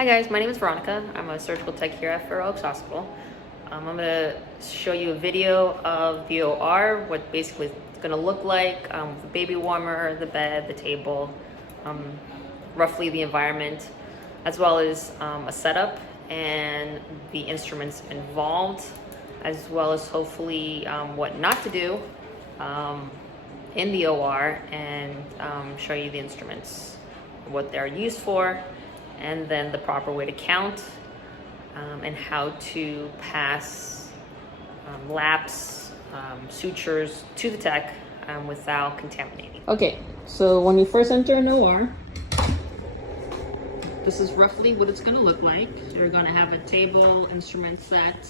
Hi guys, my name is Veronica. I'm a surgical tech here at Fair Oaks Hospital. I'm going to show you a video of the OR, what basically it's going to look like, the baby warmer, the bed, the table, roughly the environment, as well as a setup and the instruments involved, as well as hopefully what not to do in the OR, and show you the instruments, what they're used for, and then the proper way to count, and how to pass laps, sutures to the tech without contaminating. Okay, so when you first enter an OR, this is roughly what it's going to look like. You're going to have a table, instrument set,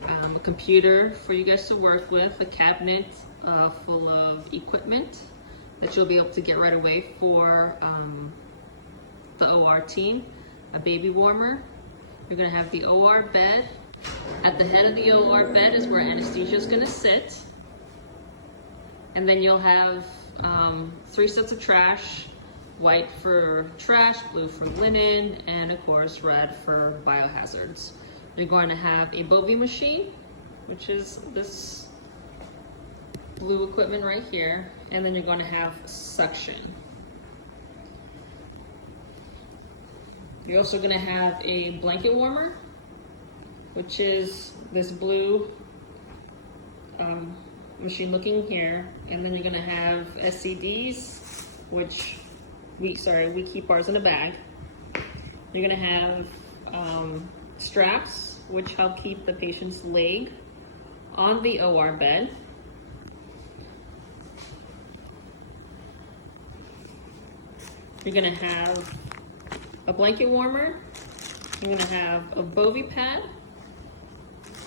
a computer for you guys to work with, a cabinet full of equipment that you'll be able to get right away for the OR team, a baby warmer. You're gonna have the OR bed. At the head of the OR bed is where anesthesia is gonna sit. And then you'll have 3 sets of trash, white for trash, blue for linen, and of course red for biohazards. You're going to have a Bovie machine, which is this blue equipment right here, and then you're going to have suction. You're also going to have a blanket warmer, which is this blue machine looking here, and then you're going to have SCDs, which we keep ours in a bag. You're going to have straps, which help keep the patient's leg on the OR bed. You're going to have a blanket warmer. You're going to have a Bovie pad,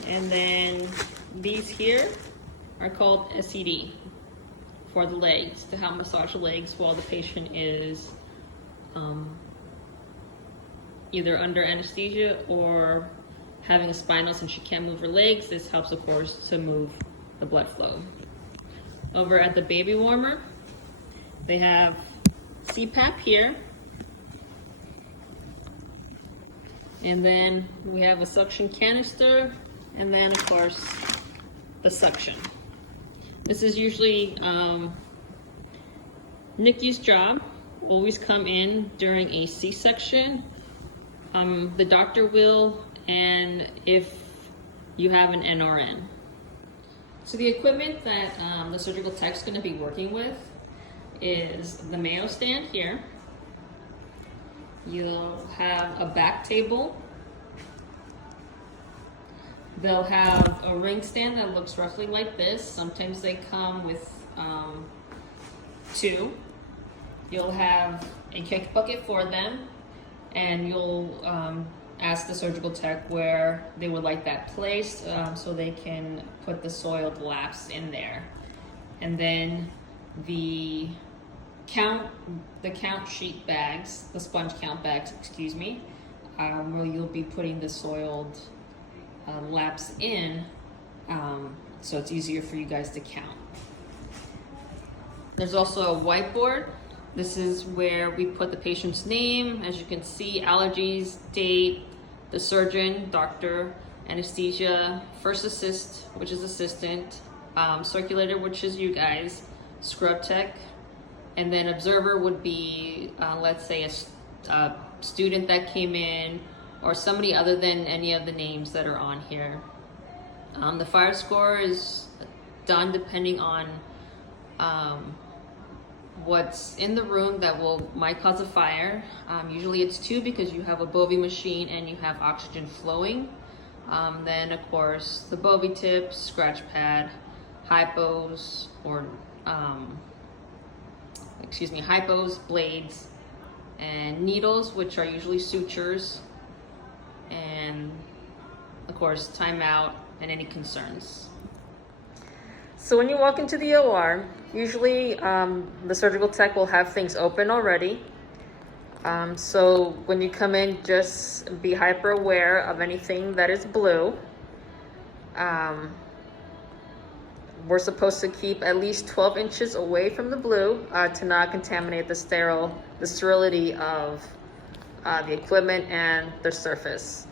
and then these here are called SCD for the legs, to help massage the legs while the patient is either under anesthesia or having a spinal. Since she can't move her legs, this helps, of course, to move the blood flow. Over at the baby warmer, they have CPAP here, and then we have a suction canister, and then of course the suction. This is usually NICU's job. Always come in during a C-section. The doctor will, and if you have an NRN. So the equipment that the surgical tech is going to be working with is the Mayo stand here. You'll have a back table. They'll have a ring stand that looks roughly like this. Sometimes they come with 2. You'll have a kick bucket for them, and you'll ask the surgical tech where they would like that placed, so they can put the soiled laps in there. And then the count sheet bags, the sponge count bags, excuse me, where you'll be putting the soiled laps in, so it's easier for you guys to count. There's also a whiteboard. This is where we put the patient's name, as you can see, allergies, date, the surgeon, doctor, anesthesia, first assist, which is assistant, circulator, which is you guys, scrub tech, and then observer would be, let's say, a student that came in, or somebody other than any of the names that are on here. The fire score is done depending on what's in the room that might cause a fire. Usually it's 2 because you have a Bovie machine and you have oxygen flowing. Then of course the Bovie tip, scratch pad, hypos, or hypos, blades, and needles, which are usually sutures, and of course timeout and any concerns. So when you walk into the OR, usually the surgical tech will have things open already. So when you come in, just be hyper aware of anything that is blue. We're supposed to keep at least 12 inches away from the blue to not contaminate the sterility of the equipment and the surface.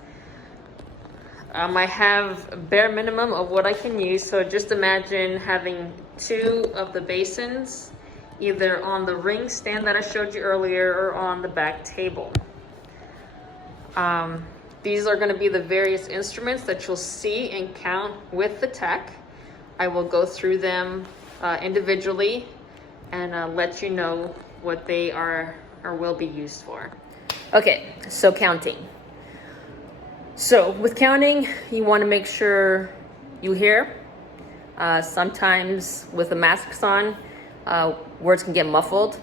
I have bare minimum of what I can use, so just imagine having 2 of the basins either on the ring stand that I showed you earlier or on the back table. These are going to be the various instruments that you'll see and count with the tech. I will go through them individually and let you know what they are or will be used for. Okay, so counting. So with counting, you want to make sure you hear. Sometimes with the masks on, words can get muffled.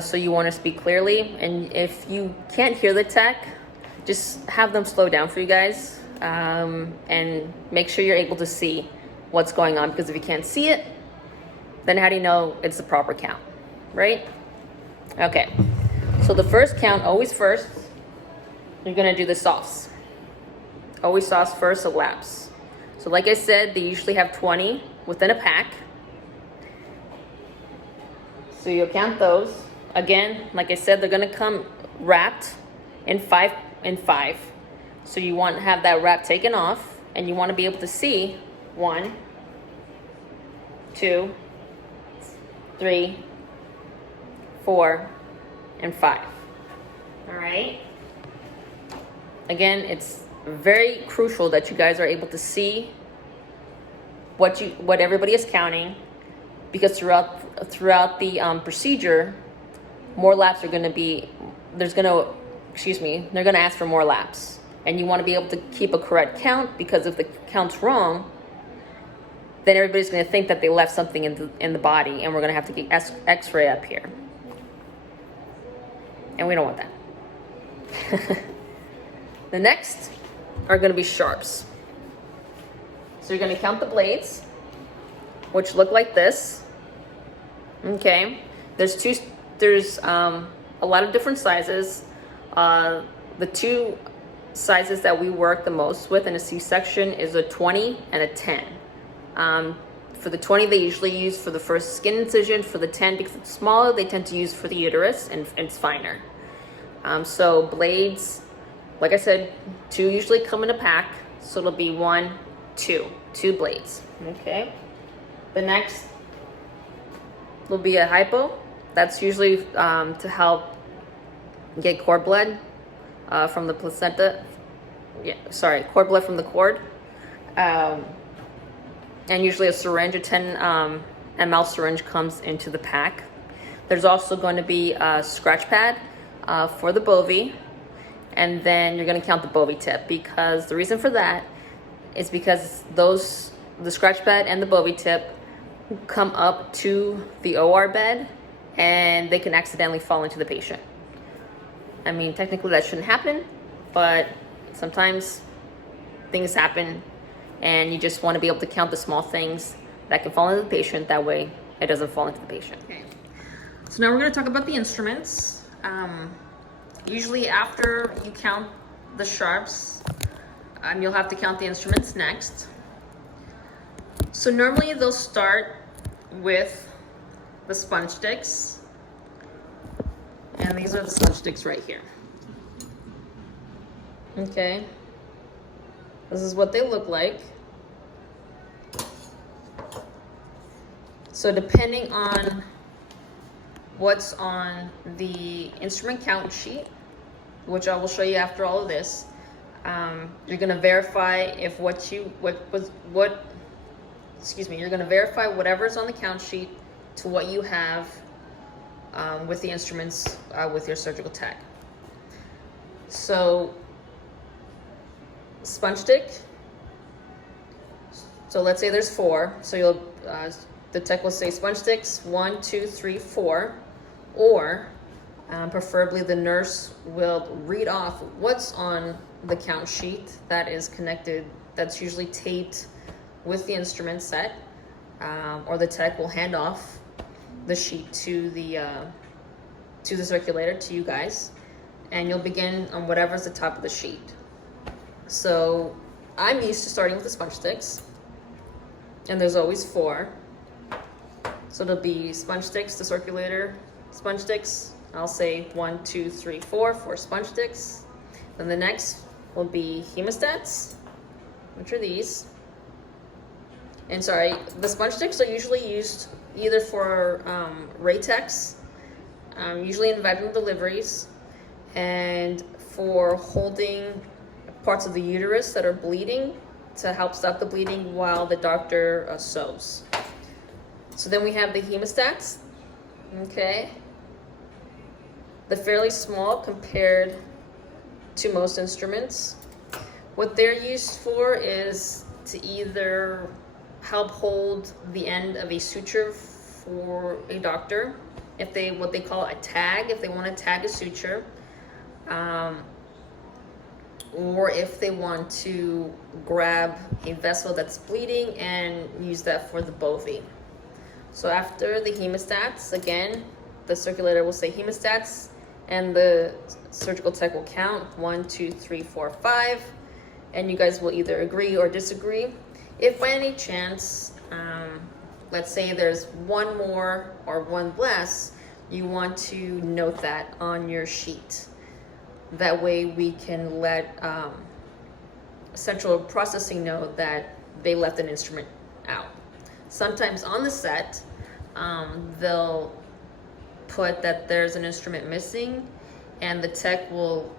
So you want to speak clearly. And if you can't hear the tech, just have them slow down for you guys, and make sure you're able to see what's going on, because if you can't see it, then how do you know it's the proper count, right? Okay, so the first count, always first, you're gonna do the sauce. Always sauce first, so laps. So like I said, they usually have 20 within a pack. So you'll count those. Again, like I said, they're gonna come wrapped in 5 and 5. So you want to have that wrap taken off, and you want to be able to see 1, 2, 3, 4, and 5. All right. Again, it's very crucial that you guys are able to see what everybody is counting, because throughout the procedure, more laps are going to be. They're going to ask for more laps, and you want to be able to keep a correct count, because if the count's wrong, then everybody's going to think that they left something in the body, and we're going to have to get x-ray up here, and we don't want that. The next are going to be sharps. So you're going to count the blades, which look like this. Okay, there's a lot of different sizes. The 2 sizes that we work the most with in a C-section is a 20 and a 10. For the 20, they usually use for the first skin incision. For the 10, because it's smaller, they tend to use for the uterus, and it's finer. So blades, like I said, 2 usually come in a pack, so it'll be 1, 2 blades. Okay. The next will be a hypo. That's usually to help get cord blood from the placenta. Cord blood from the cord. And usually a syringe, a 10 ml syringe comes into the pack. There's also going to be a scratch pad for the bovie. And then you're going to count the bovie tip, because the reason for that is because the scratch pad and the bovie tip come up to the OR bed, and they can accidentally fall into the patient. I mean, technically that shouldn't happen, but sometimes things happen, and you just want to be able to count the small things that can fall into the patient. That way it doesn't fall into the patient. Okay. So now we're going to talk about the instruments. Usually after you count the sharps, you'll have to count the instruments next. So normally they'll start with the sponge sticks. And these are the sponge sticks right here. Okay. This is what they look like. So depending on what's on the instrument count sheet, which I will show you after all of this, you're going to verify if you're going to verify whatever's on the count sheet to what you have with the instruments with your surgical tech. So sponge stick. So let's say there's 4. So the tech will say sponge sticks 1, 2, 3, 4, or preferably the nurse will read off what's on the count sheet that is connected. That's usually taped with the instrument set, or the tech will hand off the sheet to the circulator, to you guys, and you'll begin on whatever's the top of the sheet. So I'm used to starting with the sponge sticks, and there's always 4. So it'll be sponge sticks, the circulator, sponge sticks, I'll say 1, 2, 3, 4 for sponge sticks. Then the next will be hemostats, which are these. And sorry, the sponge sticks are usually used either for Raytex, usually in vaginal deliveries, and for holding parts of the uterus that are bleeding to help stop the bleeding while the doctor sews. So then we have the hemostats, okay? They're fairly small compared to most instruments. What they're used for is to either help hold the end of a suture for a doctor, if they, what they call a tag, if they want to tag a suture, or if they want to grab a vessel that's bleeding and use that for the bovie. So after the hemostats, again, the circulator will say hemostats, and the surgical tech will count 1, 2, 3, 4, 5, and you guys will either agree or disagree. If by any chance, let's say there's one more or one less, you want to note that on your sheet. That way we can let central processing know that they left an instrument out. Sometimes on the set, they'll put that there's an instrument missing, and the tech will,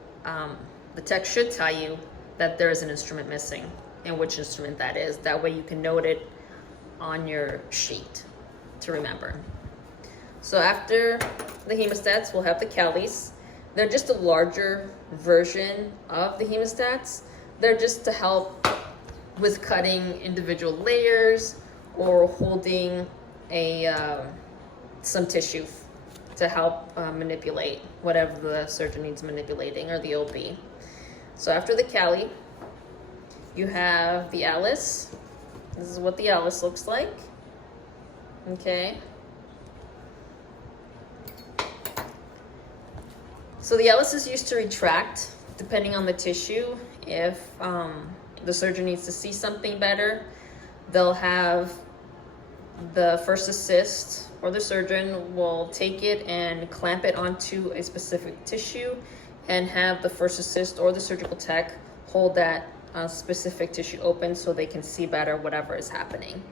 the tech should tell you that there is an instrument missing and which instrument that is. That way you can note it on your sheet to remember. So after the hemostats, we'll have the Kellies. They're just a larger version of the hemostats. They're just to help with cutting individual layers or holding some tissue to help manipulate whatever the surgeon needs manipulating, or the OB. So after the Kelly, you have the Alice. This is what the Alice looks like. Okay. So the Alice is used to retract depending on the tissue. If the surgeon needs to see something better, they'll have the first assist, or the surgeon will take it and clamp it onto a specific tissue and have the first assist or the surgical tech hold that specific tissue open so they can see better whatever is happening.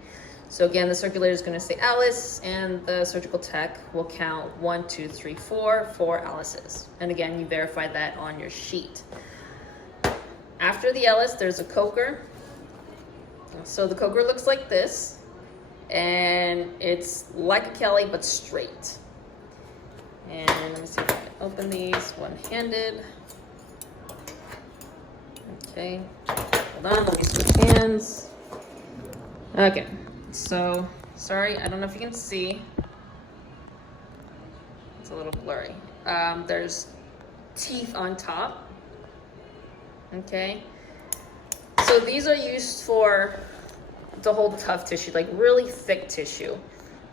So again, the circulator is going to say Alice, and the surgical tech will count 1, 2, 3, 4 for Alice's. And again, you verify that on your sheet. After the Alice, there's a Coker. So the Coker looks like this, and it's like a Kelly but straight. And let me see if I can open these one-handed. Okay, hold on, let me switch hands. Okay, so sorry, I don't know if you can see. It's a little blurry. There's teeth on top. Okay, so these are used to hold tough tissue, like really thick tissue.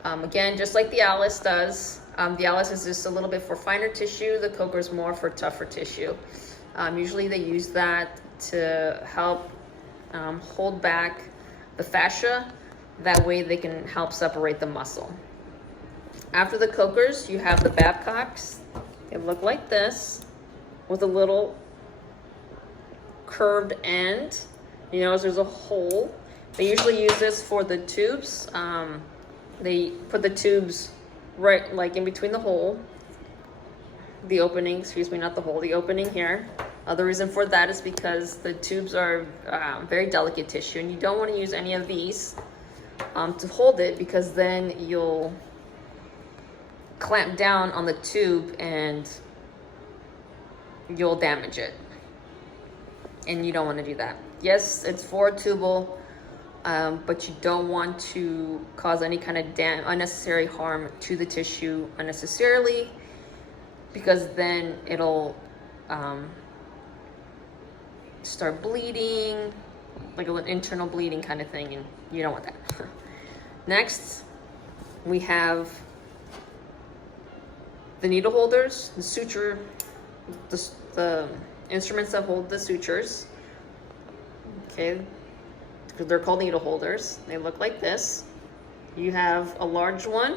Again, just like the Alice does. The Alice is just a little bit for finer tissue. The Coker is more for tougher tissue. Usually they use that to help hold back the fascia. That way they can help separate the muscle. After the Cokers, you have the Babcocks. They look like this, with a little curved end. You notice there's a hole. They usually use this for the tubes. They put the tubes right like in between the hole, the opening, excuse me, not the hole, the opening here. The reason for that is because the tubes are very delicate tissue, and you don't want to use any of these to hold it, because then you'll clamp down on the tube and you'll damage it, and you don't want to do that. Yes, it's for tubal, but you don't want to cause any kind of unnecessary harm to the tissue unnecessarily, because then it'll start bleeding, like an internal bleeding kind of thing, and you don't want that. Next, we have the needle holders, the suture, the instruments that hold the sutures. Okay, they're called needle holders. They look like this. You have a large one.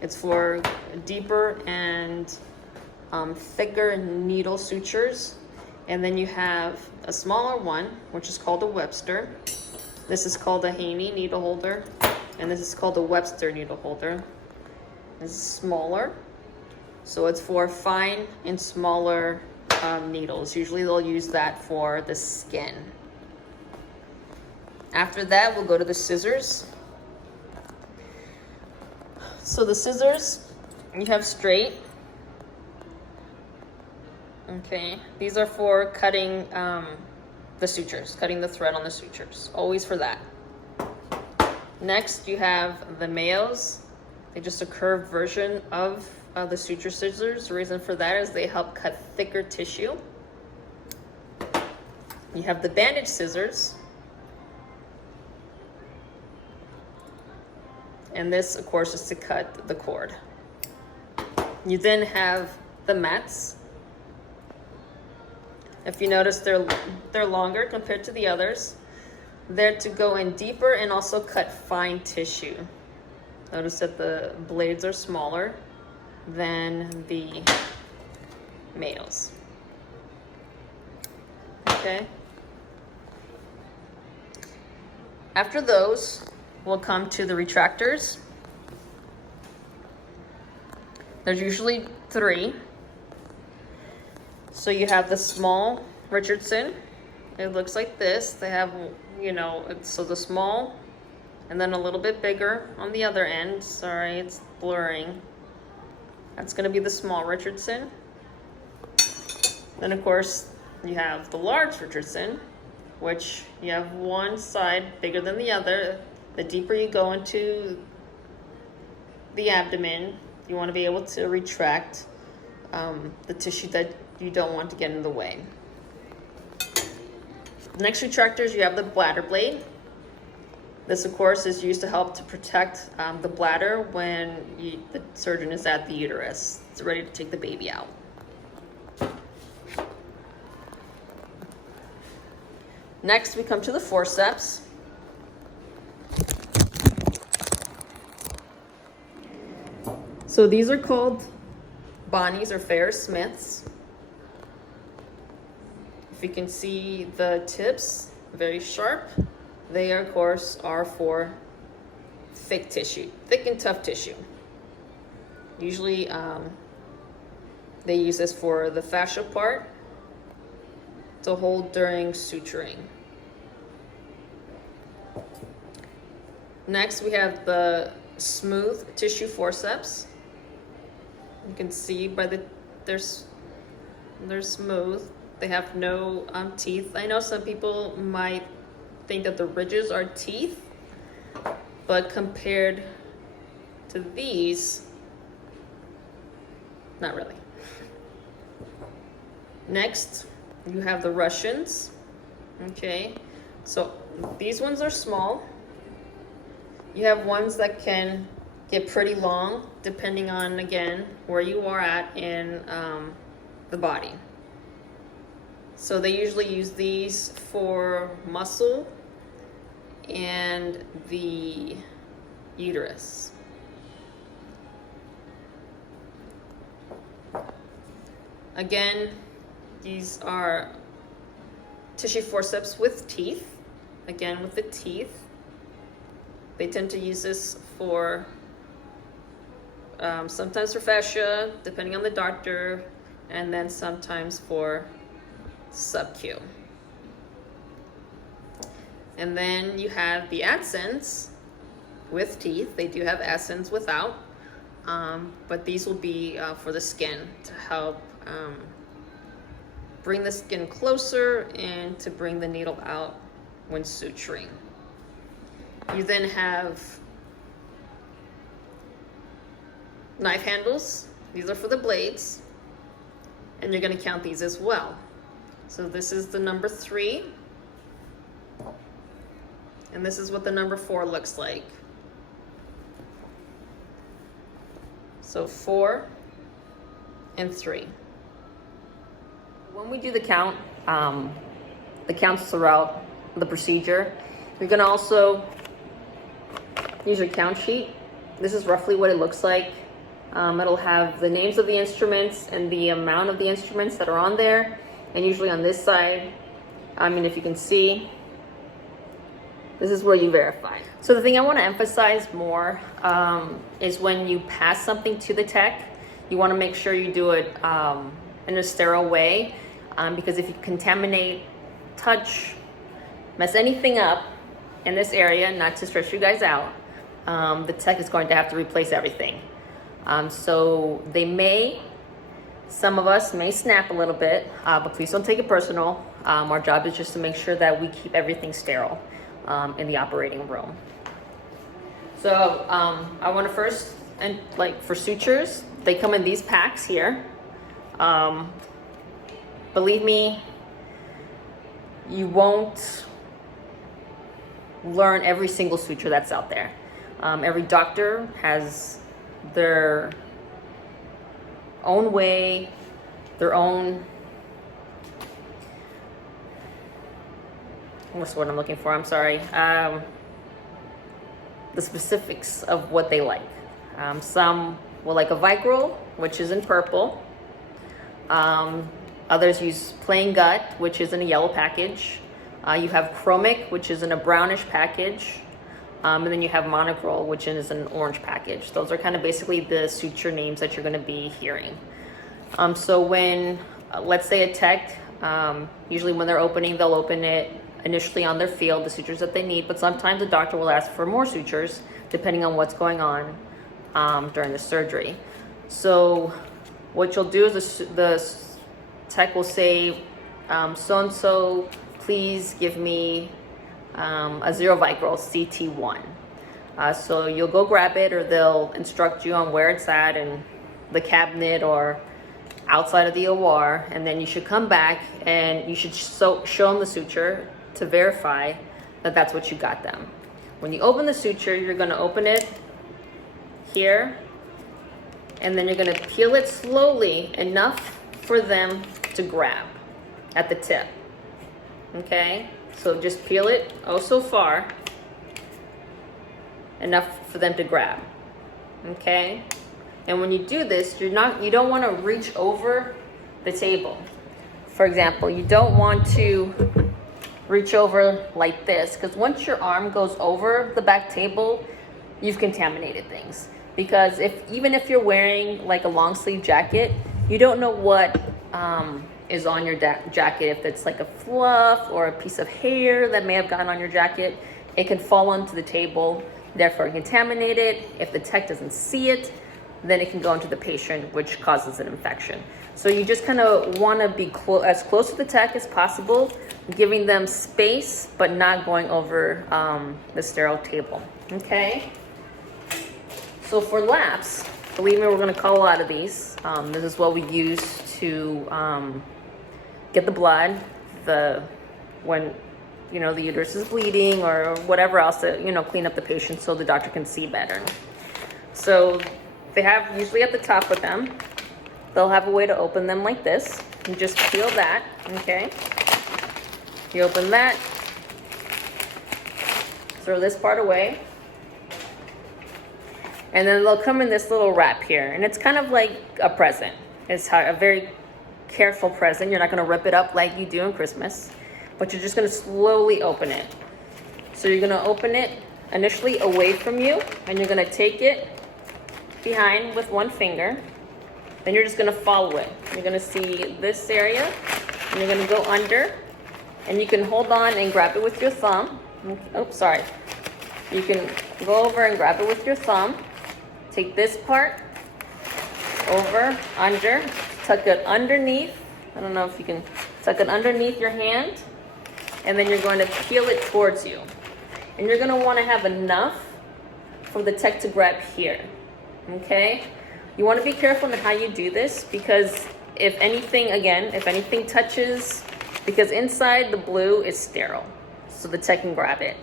It's for deeper and thicker needle sutures. And then you have a smaller one, which is called a Webster. This is called a Haney needle holder. And this is called a Webster needle holder. This is smaller. So it's for fine and smaller needles. Usually they'll use that for the skin. After that, we'll go to the scissors. So the scissors, you have straight. Okay, these are for cutting the sutures, cutting the thread on the sutures, always for that. Next, you have the Mayos. They're just a curved version of the suture scissors. The reason for that is they help cut thicker tissue. You have the bandage scissors. And this, of course, is to cut the cord. You then have the mats. If you notice, they're longer compared to the others. They're to go in deeper and also cut fine tissue. Notice that the blades are smaller than the Mayos. Okay. After those, we'll come to the retractors. There's usually 3. So you have the small Richardson. It looks like this. They have, so the small and then a little bit bigger on the other end. Sorry, it's blurring. That's going to be the small Richardson. Then, of course, you have the large Richardson, which you have one side bigger than the other. The deeper you go into the abdomen, you want to be able to retract the tissue that you don't want to get in the way. Next retractors, you have the bladder blade. This, of course, is used to help to protect the bladder when the surgeon is at the uterus. It's ready to take the baby out. Next, we come to the forceps. So these are called Bonnies or Ferris Smiths. If you can see the tips, very sharp. They, of course, are for thick tissue, thick and tough tissue. Usually, they use this for the fascia part to hold during suturing. Next, we have the smooth tissue forceps. You can see by they're smooth. They have no teeth. I know some people might think that the ridges are teeth, but compared to these, not really. Next, you have the Russians. Okay, so these ones are small. You have ones that can get pretty long, depending on, again, where you are at in the body. So they usually use these for muscle and the uterus. Again, these are tissue forceps with teeth. Again, with the teeth. They tend to use this for sometimes for fascia, depending on the doctor, and then sometimes for sub-Q. And then you have the Adsens with teeth. They do have Adsens without, but these will be for the skin to help bring the skin closer and to bring the needle out when suturing. You then have knife handles. These are for the blades, and you're going to count these as well. So this is the number 3, and this is what the number 4 looks like. So 4 and 3. When we do the count, the counts throughout the procedure, you're going to also use your count sheet. This is roughly what it looks like It'll have the names of the instruments and the amount of the instruments that are on there. And usually on this side, I mean, if you can see, this is where you verify. So the thing I want to emphasize more is when you pass something to the tech, you want to make sure you do it in a sterile way, because if you contaminate, touch, mess anything up in this area, not to stress you guys out, the tech is going to have to replace everything. So some of us may snap a little bit, but please don't take it personal. Our job is just to make sure that we keep everything sterile in the operating room. So I want to first, and like for sutures, they come in these packs here. Believe me, you won't learn every single suture that's out there. Every doctor has their own way, their own, what's the word I'm looking for? I'm sorry. The specifics of what they like. Some will like a Vicryl, which is in purple. Others use plain gut, which is in a yellow package. You have chromic, which is in a brownish package. And then you have monochrome, which is an orange package. Those are kind of basically the suture names that you're going to be hearing. So when, let's say a tech, usually when they're opening, they'll open it initially on their field, the sutures that they need, but sometimes the doctor will ask for more sutures depending on what's going on during the surgery. So what you'll do is the tech will say, so-and-so, please give me a 0 Vicryl CT1. So you'll go grab it, or they'll instruct you on where it's at in the cabinet or outside of the OR, and then you should come back and you should show them the suture to verify that that's what you got them. When you open the suture, you're going to open it here, and then you're going to peel it slowly enough for them to grab at the tip. Okay? So just peel it so far, enough for them to grab. Okay? And when you do this, you don't want to reach over the table. For example, you don't want to reach over like this, because once your arm goes over the back table, you've contaminated things. Because even if you're wearing like a long sleeve jacket, you don't know what is on your jacket. If it's like a fluff or a piece of hair that may have gotten on your jacket, it can fall onto the table, therefore contaminate it. If the tech doesn't see it, then it can go into the patient, which causes an infection. So you just kind of want to be as close to the tech as possible, giving them space, but not going over the sterile table. Okay? So for laps, believe me, we're going to call a lot of these. This is what we use to get the blood, when the uterus is bleeding or whatever else to clean up the patient so the doctor can see better. So they have usually at the top with them, they'll have a way to open them like this. You just peel that, okay? You open that, throw this part away, and then they'll come in this little wrap here, and it's kind of like a present. It's a very careful present. You're not going to rip it up like you do in Christmas, but you're just going to slowly open it. So you're going to open it initially away from you, and you're going to take it behind with one finger. Then you're just going to follow it. You're going to see this area, and you're going to go under, and you can hold on and grab it with your thumb. Oops, sorry. You can go over and grab it with your thumb. Take this part over, under, tuck it underneath. I don't know if you can tuck it underneath your hand, and then you're going to peel it towards you. And you're going to want to have enough for the tech to grab here. Okay? You want to be careful in how you do this, because if anything touches, because inside the blue is sterile, so the tech can grab it.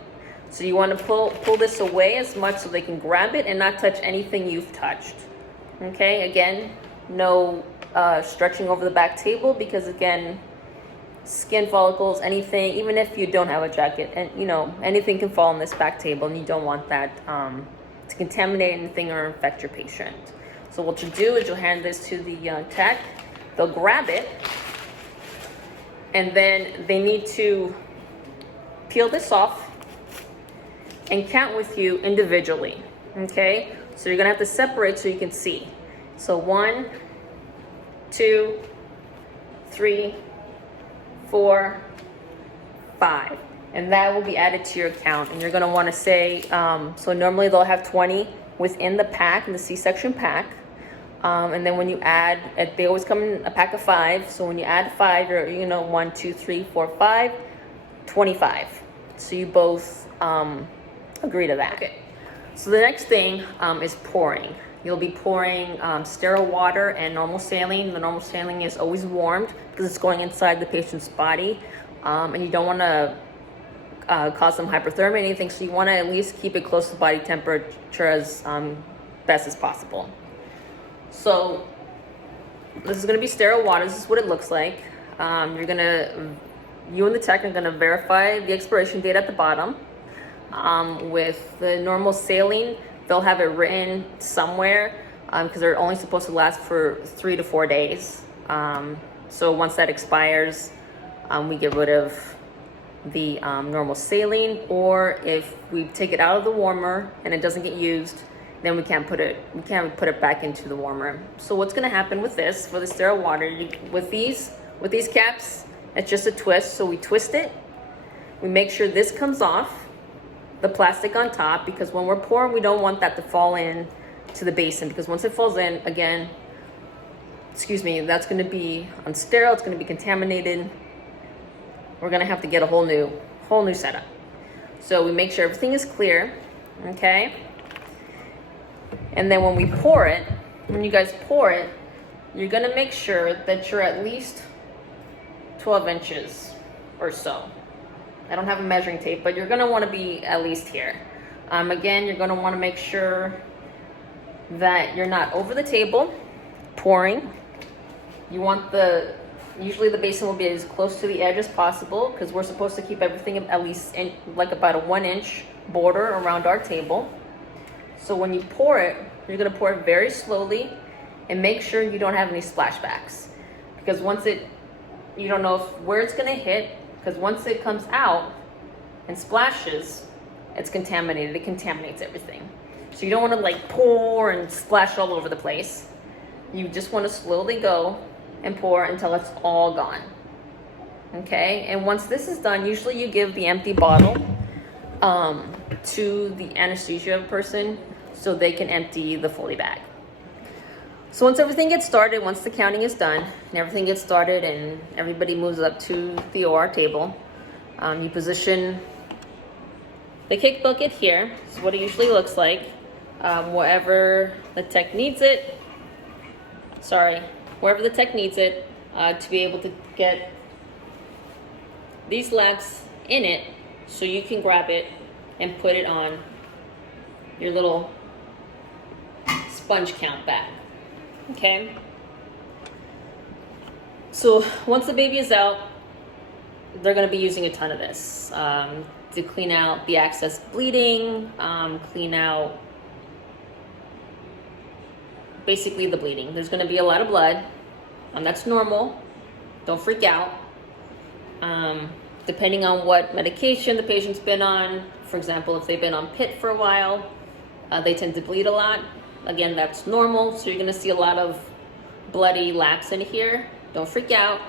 So you want to pull this away as much so they can grab it and not touch anything you've touched. Okay? Again, no stretching over the back table, because again, skin follicles, anything, even if you don't have a jacket, and anything can fall on this back table, and you don't want that to contaminate anything or infect your patient. So what you do is you'll hand this to the tech. They'll grab it, and then they need to peel this off and count with you individually, okay? So you're gonna have to separate so you can see. So 1, 2, 3, 4, 5. And that will be added to your count. And you're gonna wanna say, so normally they'll have 20 within the pack, in the C-section pack. And then when you add, they always come in a pack of 5. So when you add 5, you're, 1, 2, 3, 4, 5, 25. So you both agree to that. Okay. So the next thing is pouring. You'll be pouring sterile water and normal saline. The normal saline is always warmed because it's going inside the patient's body. And you don't want to cause them hyperthermia or anything, so you want to at least keep it close to body temperature as best as possible. So this is going to be sterile water. This is what it looks like. You and the tech are going to verify the expiration date at the bottom. With the normal saline, they'll have it written somewhere because they're only supposed to last for 3 to 4 days. So once that expires, we get rid of the normal saline, or if we take it out of the warmer and it doesn't get used, then we can't put it back into the warmer. So what's going to happen with this, for the sterile water, with these caps, it's just a twist. So we twist it, we make sure this comes off, the plastic on top, because when we're pouring, we don't want that to fall in to the basin, because once it falls in, again, that's going to be unsterile, it's going to be contaminated. We're going to have to get a whole new setup. So we make sure everything is clear, okay? And then when you guys pour it, you're going to make sure that you're at least 12 inches or so. I don't have a measuring tape, but you're going to want to be at least here. Again, you're going to want to make sure that you're not over the table pouring. You want usually the basin will be as close to the edge as possible, because we're supposed to keep everything at least in like about a 1-inch border around our table. So when you pour it, you're going to pour it very slowly and make sure you don't have any splashbacks, because you don't know where it's going to hit, because once it comes out and splashes, it's contaminated. It contaminates everything. So you don't want to pour and splash all over the place. You just want to slowly go and pour until it's all gone. Okay, and once this is done, usually you give the empty bottle to the anesthesia person so they can empty the Foley bag. So once everything gets started, once the counting is done and everything gets started and everybody moves up to the OR table, you position the kick bucket here. This is what it usually looks like. Wherever the tech needs it, to be able to get these lags in it, so you can grab it and put it on your little sponge count bag. Okay? So once the baby is out, they're going to be using a ton of this to clean out the excess bleeding, clean out basically the bleeding. There's going to be a lot of blood, and that's normal. Don't freak out. Depending on what medication the patient's been on, for example, if they've been on PIT for a while, they tend to bleed a lot. Again, that's normal. So you're going to see a lot of bloody laps in here. Don't freak out.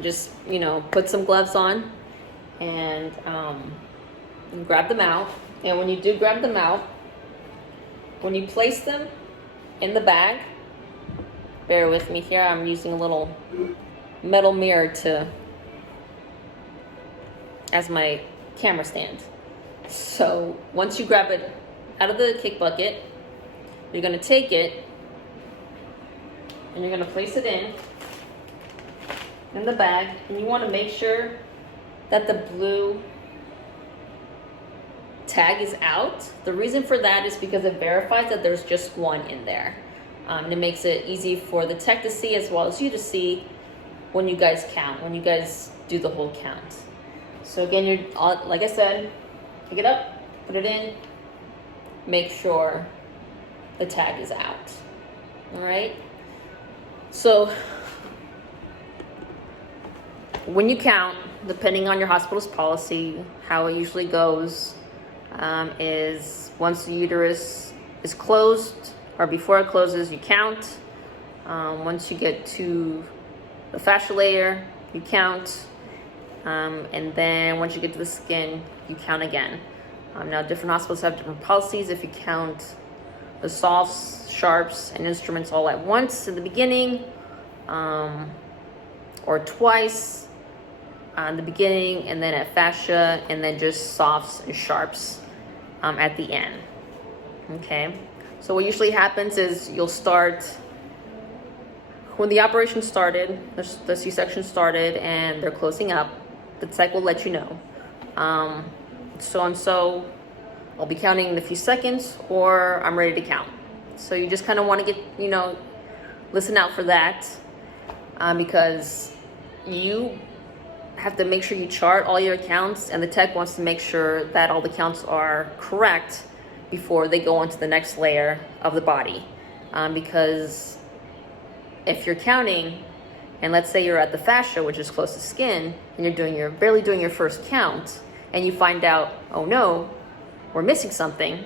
Just, put some gloves on and grab them out. And when you do grab them out, when you place them in the bag, bear with me here, I'm using a little metal mirror as my camera stand. So once you grab it out of the kick bucket, you're going to take it and you're going to place it in the bag, and you want to make sure that the blue tag is out. The reason for that is because it verifies that there's just one in there. And it makes it easy for the tech to see as well as you to see when you guys count, when you guys do the whole count. So again, like I said, pick it up, put it in, make sure the tag is out. All right. So when you count, depending on your hospital's policy, how it usually goes is once the uterus is closed or before it closes, you count. Once you get to the fascia layer, you count. And then once you get to the skin, you count again. Now, different hospitals have different policies. If you count the softs, sharps, and instruments all at once in the beginning, or twice in the beginning, and then at fascia, and then just softs and sharps at the end. Okay, so what usually happens is you'll start when the operation started, the C-section started, and they're closing up. The tech will let you know. So and so, I'll be counting in a few seconds, or I'm ready to count. So you just kind of want to get, listen out for that, because you have to make sure you chart all your counts, and the tech wants to make sure that all the counts are correct before they go on to the next layer of the body. Because if you're counting, and let's say you're at the fascia, which is close to skin, and you're barely doing your first count, and you find out, oh no, we're missing something,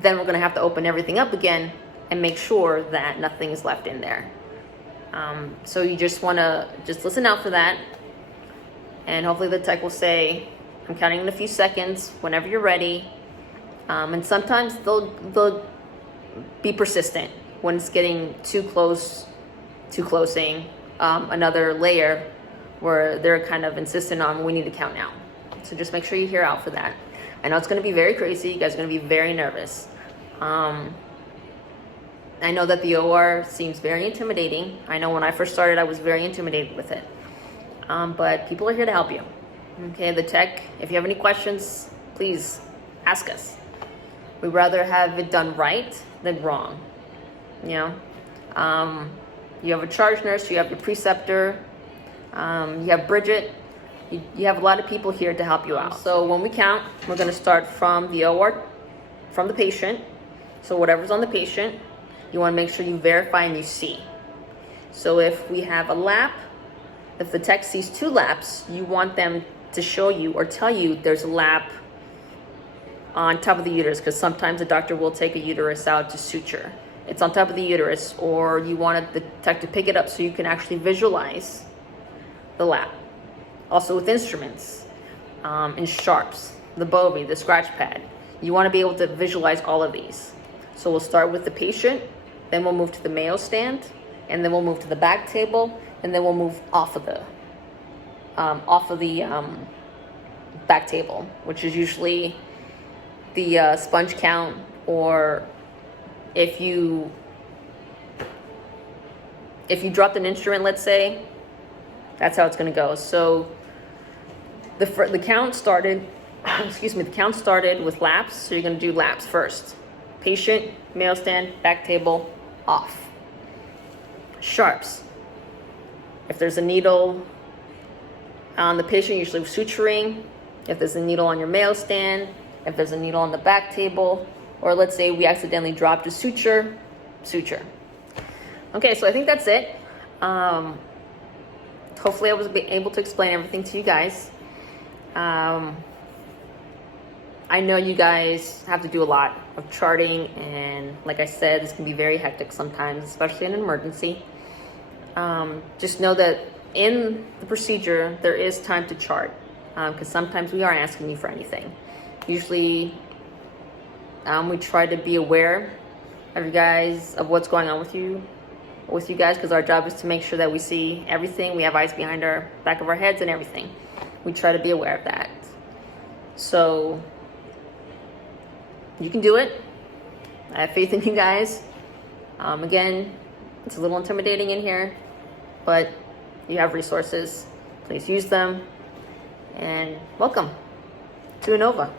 then we're gonna have to open everything up again and make sure that nothing is left in there. So you just wanna listen out for that, and hopefully the tech will say, I'm counting in a few seconds, whenever you're ready. And sometimes they'll be persistent when it's getting too close to closing another layer, where they're kind of insistent on, we need to count now. So just make sure you hear out for that. I know it's going to be very crazy. You guys are going to be very nervous. I know that the OR seems very intimidating. I know when I first started, I was very intimidated with it. But people are here to help you. Okay, the tech, if you have any questions, please ask us. We'd rather have it done right than wrong. You have a charge nurse, you have your preceptor, you have Bridget. You have a lot of people here to help you out. So when we count, we're going to start from the OR, from the patient. So whatever's on the patient, you want to make sure you verify and you see. So if we have a lap, if the tech sees 2 laps, you want them to show you or tell you there's a lap on top of the uterus, because sometimes the doctor will take a uterus out to suture. It's on top of the uterus, or you wanted the tech to pick it up so you can actually visualize the lap. Also with instruments, and sharps, the Bovie, the scratch pad. You want to be able to visualize all of these. So we'll start with the patient, then we'll move to the Mayo stand, and then we'll move to the back table, and then we'll move off of the back table, which is usually the sponge count, or if you dropped an instrument, let's say, that's how it's going to go. So the count started, the count started with laps. So you're going to do laps first. Patient, Mayo stand, back table, off. Sharps. If there's a needle on the patient, usually suturing. If there's a needle on your Mayo stand, if there's a needle on the back table, or let's say we accidentally dropped a suture. Okay, so I think that's it. Hopefully I was able to explain everything to you guys. I know you guys have to do a lot of charting, and like I said, this can be very hectic sometimes, especially in an emergency. Just know that in the procedure, there is time to chart, because sometimes we aren't asking you for anything. Usually, we try to be aware of you guys, of what's going on with you guys, because our job is to make sure that we see everything. We have eyes behind our back of our heads and everything. We try to be aware of that. So you can do it. I have faith in you guys. Again, it's a little intimidating in here, but you have resources. Please use them, and welcome to Inova.